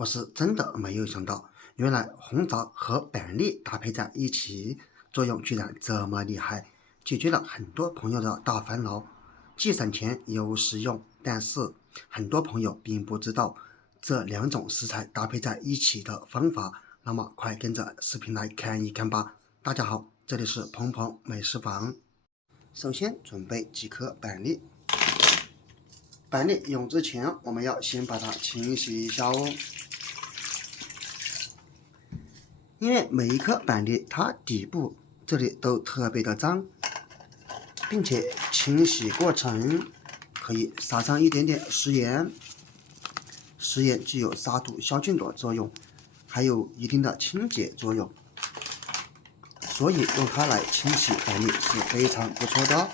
我是真的没有想到，原来红枣和板栗搭配在一起，作用居然这么厉害，解决了很多朋友的大烦恼，既省钱又实用。但是很多朋友并不知道这两种食材搭配在一起的方法，那么快跟着视频来看一看吧。大家好，这里是鹏鹏美食房。首先准备几颗板栗，板栗用之前我们要先把它清洗一下哦。因为每一颗板栗它底部这里都特别的脏，并且清洗过程可以撒上一点点食盐，食盐具有杀毒消菌的作用，还有一定的清洁作用，所以用它来清洗板栗是非常不错的。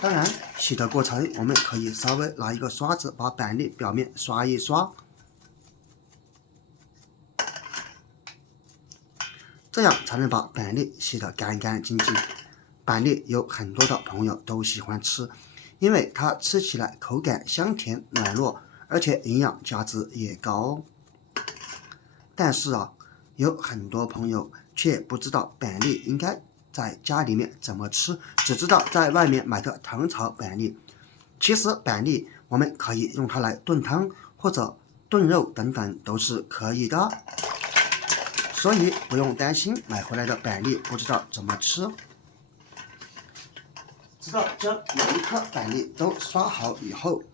当然，洗的过程我们可以稍微拿一个刷子把板栗表面刷一刷，这样才能把板栗洗得干干净净。板栗有很多的朋友都喜欢吃，因为它吃起来口感香甜软糯，而且营养价值也高。但是有很多朋友却不知道板栗应该在家里面怎么吃，只知道在外面买的糖炒板栗。其实板栗我们可以用它来炖汤或者炖肉等等都是可以的。所以不用担心买回来的板栗不知道怎么吃，直到将每一颗板栗都刷好以后，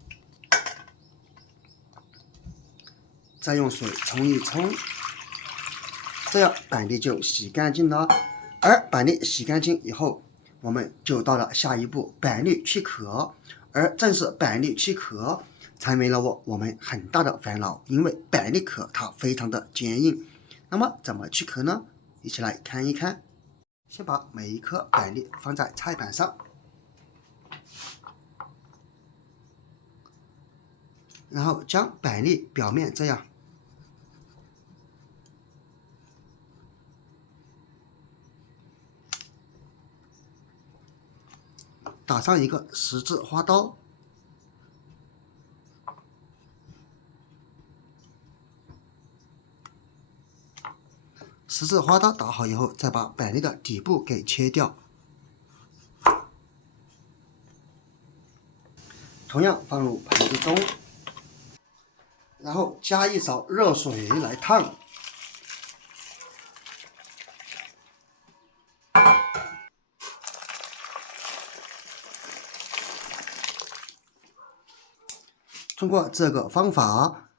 再用水冲一冲，这样板栗就洗干净了。而板栗洗干净以后，我们就到了下一步，板栗去壳。而正是板栗去壳成为了我们很大的烦恼，因为板栗壳它非常的坚硬。那么怎么去壳呢？一起来看一看。先把每一颗板栗放在菜板上，然后将板栗表面这样打上一个十字花刀，十字花刀打好以后，再把板栗的底部给切掉。同样放入盆子中，然后加一勺热水来烫。通过这个方法，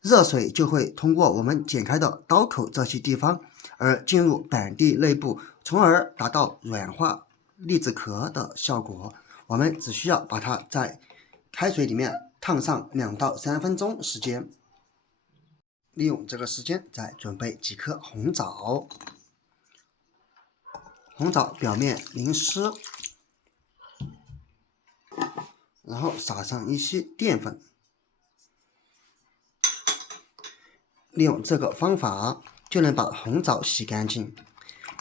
热水就会通过我们剪开的刀口这些地方而进入板栗内部，从而达到软化栗子壳的效果。我们只需要把它在开水里面烫上2到3分钟时间，利用这个时间再准备几颗红枣，红枣表面淋湿，然后撒上一些淀粉。利用这个方法就能把红枣洗干净，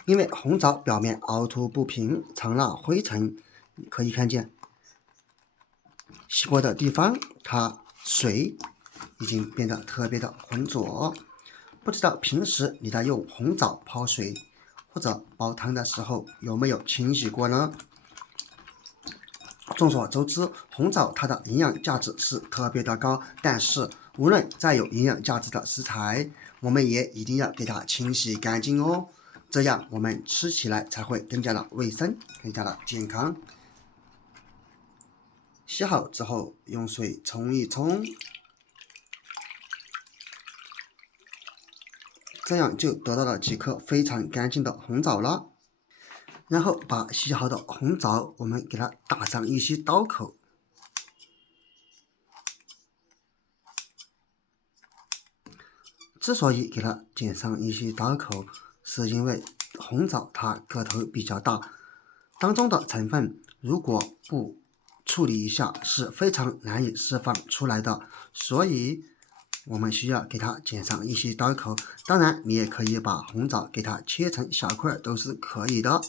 因为红枣表面凹凸不平，藏了灰尘，可以看见洗过的地方它水已经变得特别的浑浊。不知道平时你在用红枣泡水或者煲汤的时候有没有清洗过呢？众所周知，红枣它的营养价值是特别的高，但是无论再有营养价值的食材，我们也一定要给它清洗干净哦，这样我们吃起来才会更加的卫生，更加的健康。洗好之后用水冲一冲，这样就得到了几颗非常干净的红枣了。然后把洗好的红枣我们给它打上一些刀口，之所以给它剪上一些刀口，是因为红枣它个头比较大，当中的成分如果不处理一下是非常难以释放出来的，所以我们需要给它剪上一些刀口。当然你也可以把红枣给它切成小块都是可以的。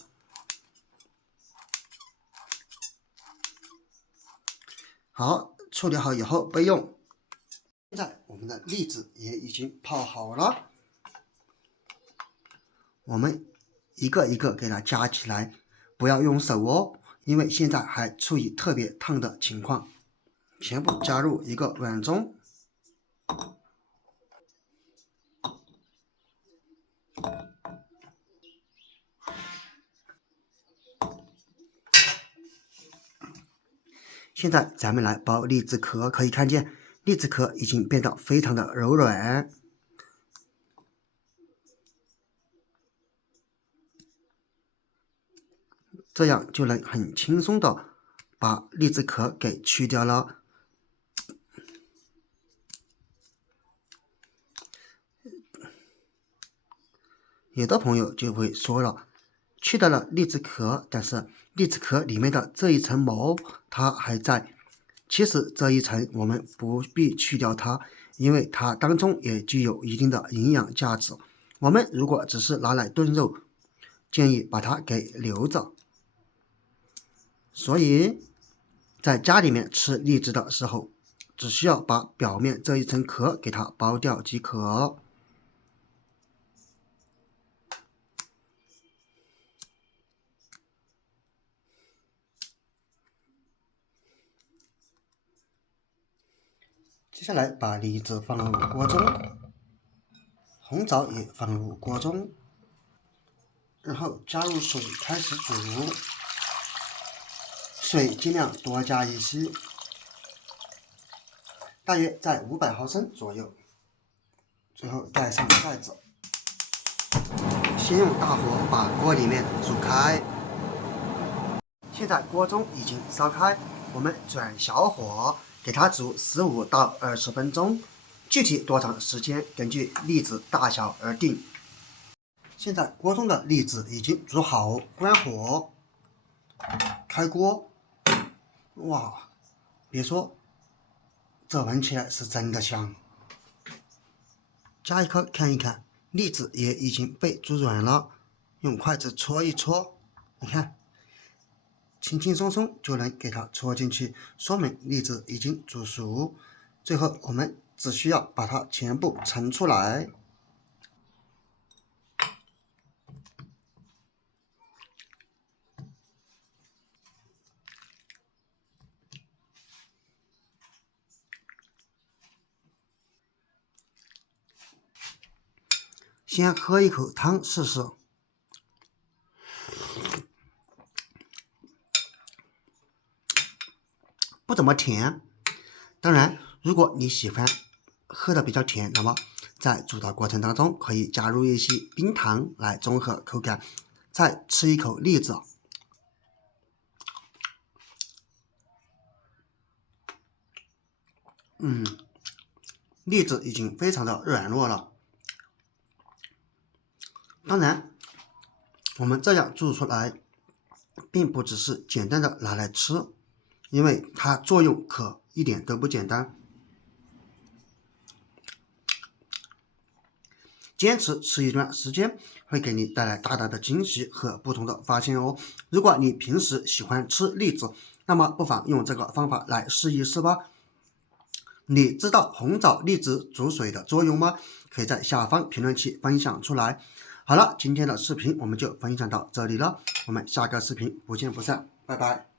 好，处理好以后备用。现在我们的栗子也已经泡好了，我们一个一个给它夹起来，不要用手哦，因为现在还处于特别烫的情况。全部加入一个碗中。现在咱们来剥栗子壳，可以看见栗子壳已经变得非常的柔软，这样就能很轻松的把栗子壳给去掉了。有的朋友就会说了，去掉了栗子壳，但是栗子壳里面的这一层膜它还在。其实这一层我们不必去掉它，因为它当中也具有一定的营养价值。我们如果只是拿来炖肉，建议把它给留着。所以在家里面吃栗子的时候，只需要把表面这一层壳给它剥掉即可。接下来把栗子放入锅中，红枣也放入锅中，然后加入水开始煮，水尽量多加一些，大约在500毫升左右。最后盖上盖子，先用大火把锅里面煮开。现在锅中已经烧开，我们转小火给它煮15到20分钟，具体多长时间根据栗子大小而定。现在锅中的栗子已经煮好，关火，开锅。哇，别说，这闻起来是真的香。夹一颗看一看，栗子也已经被煮软了，用筷子戳一戳，你看，轻轻松松就能给它戳进去，说明栗子已经煮熟。最后我们只需要把它全部盛出来。先喝一口汤试试，不怎么甜。当然，如果你喜欢喝的比较甜，那么在煮的过程当中可以加入一些冰糖来中和口感。再吃一口栗子，栗子已经非常的软糯了。当然，我们这样做出来，并不只是简单的拿来吃，因为它作用可一点都不简单。坚持吃一段时间，会给你带来大大的惊喜和不同的发现哦。如果你平时喜欢吃栗子，那么不妨用这个方法来试一试吧。你知道红枣栗子煮水的作用吗？可以在下方评论区分享出来。好了，今天的视频我们就分享到这里了，我们下个视频不见不散，拜拜。